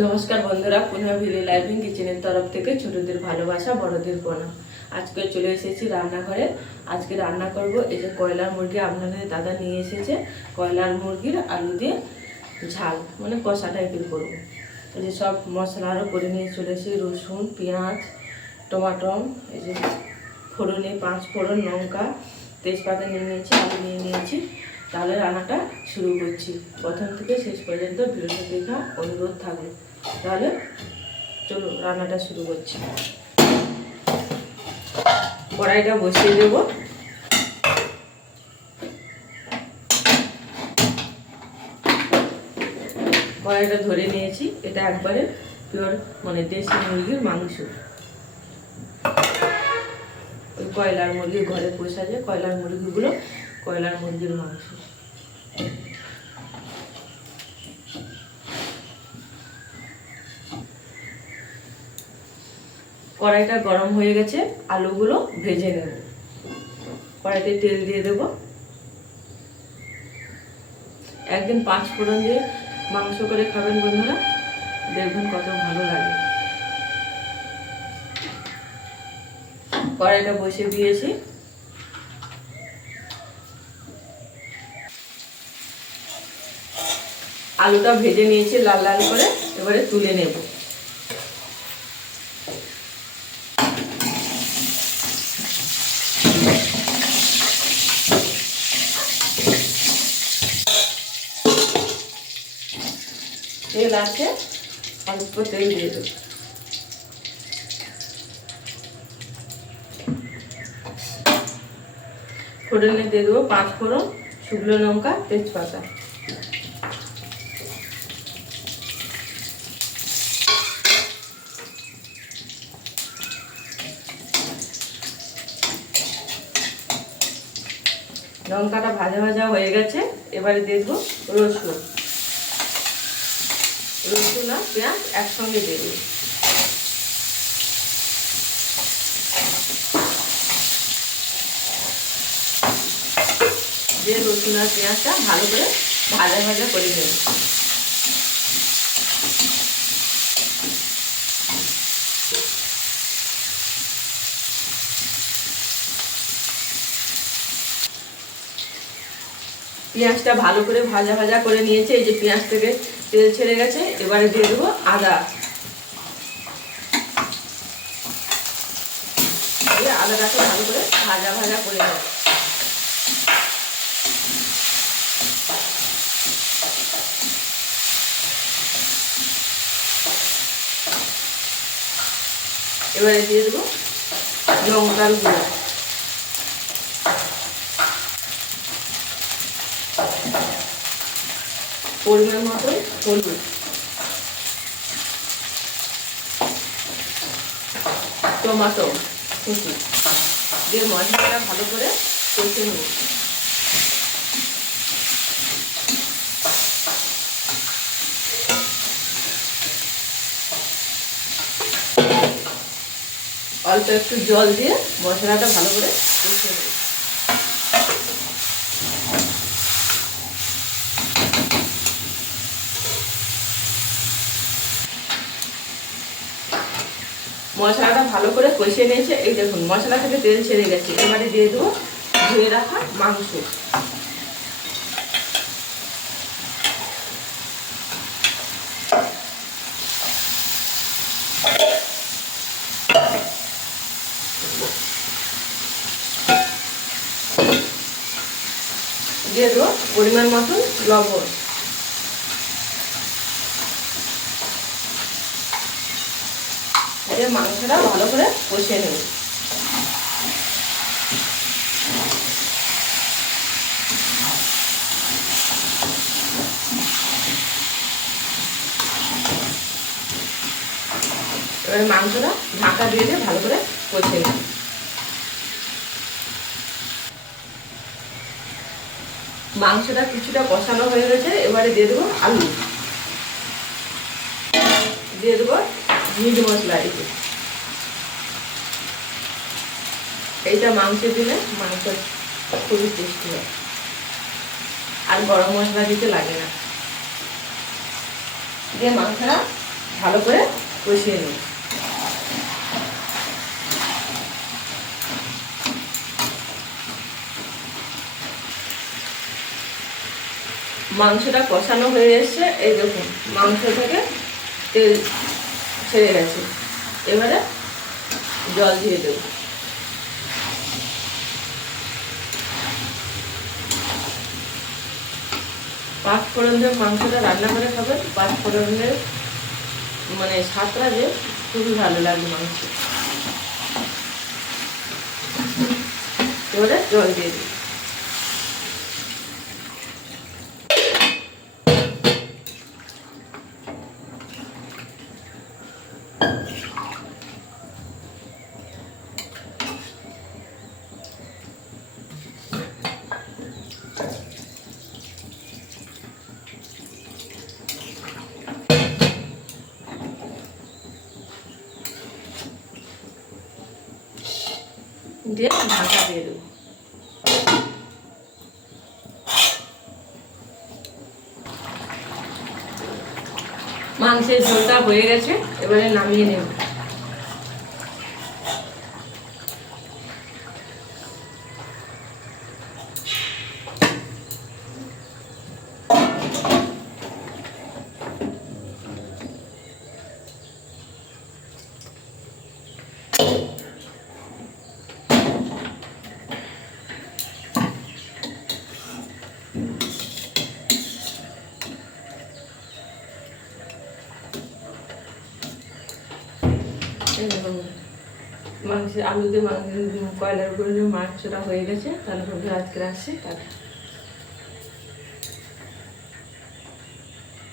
নমস্কার বন্ধুরা পুনঃ ভিলে লাইভিং কিচেনের তরফ থেকে ছোটদের ভালোবাসা, বড়দের প্রণাম। আজকে চলে এসেছি রান্নাঘরে। আজকে রান্না করব এই যে কয়লার মুরগি আপনাদের দাদা নিয়ে এসেছে। কয়লার মুরগির আলু দিয়ে ঝাল মানে কষা টাইপের করব এই যে সব মশলা আরও করে নিয়ে চলে এসেছি, রসুন, পেঁয়াজ টমাটো এই যে ফোড়নে পাঁচ ফোড়ন লঙ্কা, তেজপাতা নিয়ে নিয়েছি, আলু নিয়ে নিয়েছি। তাহলে রান্নাটা শুরু করছি। প্রথম থেকে শেষ পর্যন্ত ভিডিওটা দেখা অনুরোধ থাকবে। তাহলে চলো রান্নাটা শুরু করছি। কড়াইটা বসিয়ে দেবো। কড়াইটা ধরে নিয়েছি। এটা একবারে পিওর মানে দেশি মুরগির মাংস। ওই কয়লার মুরগি ঘরে পোষা যায়, কয়লার মুরগিগুলো কয়লার মুরগির মাংস কড়াইটা গরম হয়ে গেছে, আলুগুলো ভেজে নেব। কড়াইতে তেল দিয়ে দেব। একদিন পাঁচ ফোড়ন দিয়ে মাংস করে খাবেন বন্ধুরা, দেখবেন কত ভালো লাগে। কড়াইটা বসে দিয়েছি। আলুটা ভেজে নিয়েছি, লাল লাল করে এবারে তুলে নেব। তেল আছে, অল্প তেল দিয়ে দেবো। ফোড়নে দিয়ে দেবো পাঁচ ফোড়ন শুকনো লঙ্কা, তেজপাতা। লঙ্কাটা ভাজা ভাজা হয়ে গেছে, এবারে দেখব রসুন। রসুন আর পেঁয়াজ একসঙ্গে দেবে। যে রসুন আর পেঁয়াজটা ভালো করে ভাজা ভাজা করে নেব। পেঁয়াজটা ভালো করে ভাজা ভাজা করে নিয়েছে, এই যে পেঁয়াজ থেকে তেল ছেড়ে গেছে, এবারে দিয়ে দেবো আদা। আদাটাকে ভালো করে ভাজা ভাজা করে নেব। এবারে দিয়ে দেবো লঙ্কার গুঁড়ো। পরিমাণ মতো হলুদ। টমাটো, কুচি দিয়ে মশলাটা ভালো করে কষে নেব অল্প একটু জল দিয়ে মশলাটা ভালো করে কষে নেব মশলাটা ভালো করে কষিয়ে নিয়েছে। এই দেখুন, মশলা থেকে তেল ছেড়ে গেছে। এবারে দিয়ে দেবো ধুয়ে রাখা মাংস। দিয়ে দেবো পরিমাণ মতন লবণ। দিয়ে মাংসটা ভালো করে কষিয়ে নেব। এবারে মাংসটা ঢাকা দিয়ে দিয়ে ভালো করে কষিয়ে নেব। মাংসটা কিছুটা কষানো হয়ে গেছে, এবারে দিয়ে দেবো আলু। দিয়ে দেবো মিট মশলা এই। এইটা মাংসে দিলে মাংস খুবই টেস্টি হয়। আর গরম মশলা দিতে লাগে না। দিয়ে মাংসটা ভালো করে কষিয়ে নিই মাংসটা কষানো হয়ে এসছে। এই দেখুন, মাংস থেকে তেল ছেড়ে গেছে। এবারে জল দিয়ে দেবো। পাঁচ ফোড়ন দিয়ে মাংসটা রান্না করে খাবেন। পাঁচ ফোড়নের মানে স্বাদটা যে খুবই ভালো লাগে মাংস। এবারে জল দিয়ে দিই দিয়ে ঢাকা দিয়ে দেবো। মাংসের ঝোলটা হয়ে গেছে এবারে নামিয়ে নেব। মাংস আলু দিয়ে মাংস কয়লার উপরে মাংসটা হয়ে গেছে তাহলে আজকে আসছি টাটা